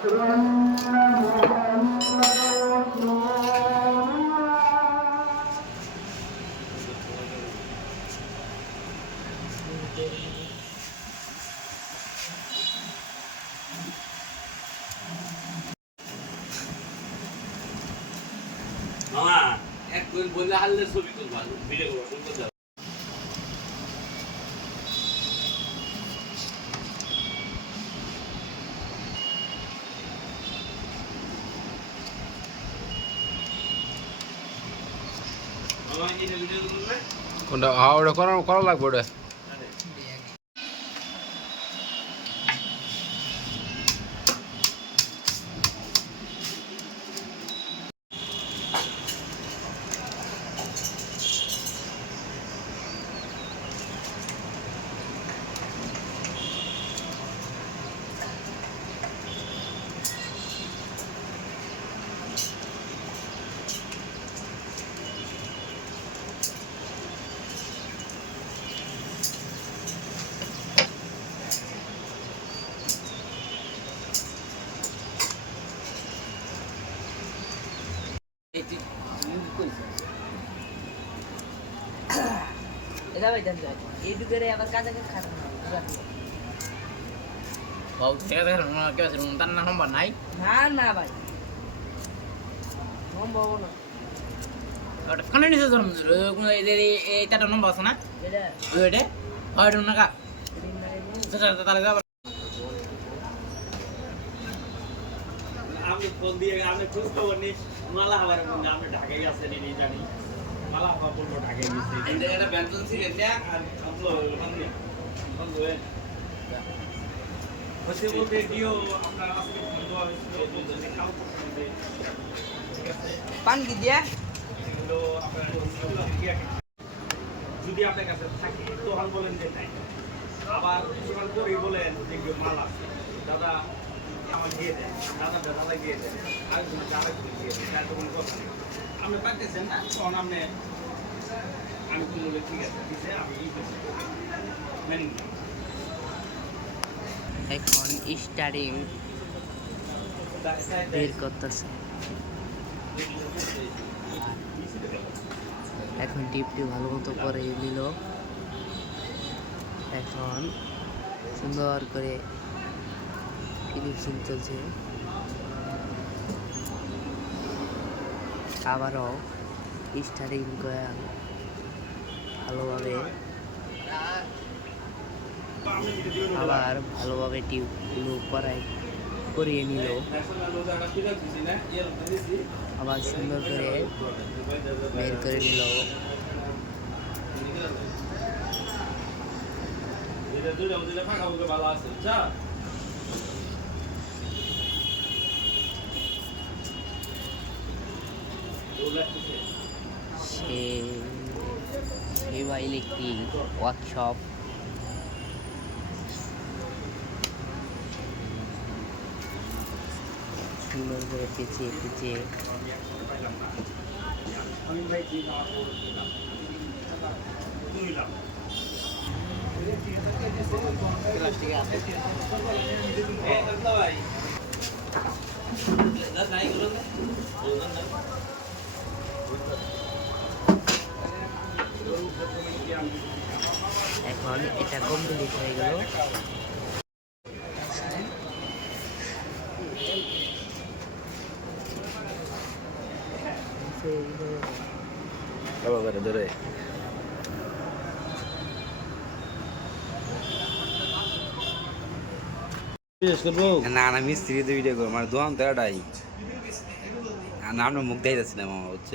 মামা এক কোন বললে হাললে ছবি তুলবা ভিডিও করব দাও মামা এই ভিডিও করবে কোনটা ওটা করা লাগবে ওটা এটা ভাই জানি এই দুপুরে আবার কাজে খারাপ না বাবু থেকে দেখেন কেউ আছে তার নাম্বার নাই না না ভাই সম্ভব না ওটা কানে নিচে জন্ম এই তার নম্বর আছে না এটা ওইটা ওইটা না তাহলে যাবার আমি ফোন দিয়ে আমি খোঁজ খবর নিই মালা হবার আমি ঢাকায় আছে নি জানি মালা হওয়া বলবো ঢাকায় গেছে এটা বেতন ছিল এটা আর আপলো মানে বন্ধু হচ্ছে বলতে দিও আপনার আজকে ফোন দেওয়া হয়েছিল বলতে কাল করতে ঠিক আছে পান কি দিয়া এগুলো আপনার যদি আপনার কাছে থাকে তখন বলেন যে নাই আবার কিছুক্ষণ পরেই বলেন যে মাল আছে দাদা আমার দিয়ে দেয় দাদা দিয়ে দেয় আরেকজন আরেকজন দিয়ে দেয় তার তো কোনো কথা নেই আপনি পাইতেছেন না তখন আপনি আমি তো বলে ঠিক আছে দিছে আমি ই করছি মেনে নিই এখন স্টারিং বের করতেছে এখন টিপটি ভালো মতো করে নিল এখন সুন্দর করে ফিনিশিং চলছে আবারও স্টারিং করে ভালোভাবে আবার ভালোভাবে টিউবগুলো করিয়ে নিল আবার সুন্দর করে বের করে নিল সেবা ইলেকট্রিক ওয়ার্কশপ সুন্দর করে পেঁচিয়ে এখন এটা কমপ্লিট হয়ে গেল ধরে না না মিস্ত্রি তো ভিডিও করবো মানে দোকান তো এটাই না আমরা মুখ দেখাই যাচ্ছি না মামা হচ্ছে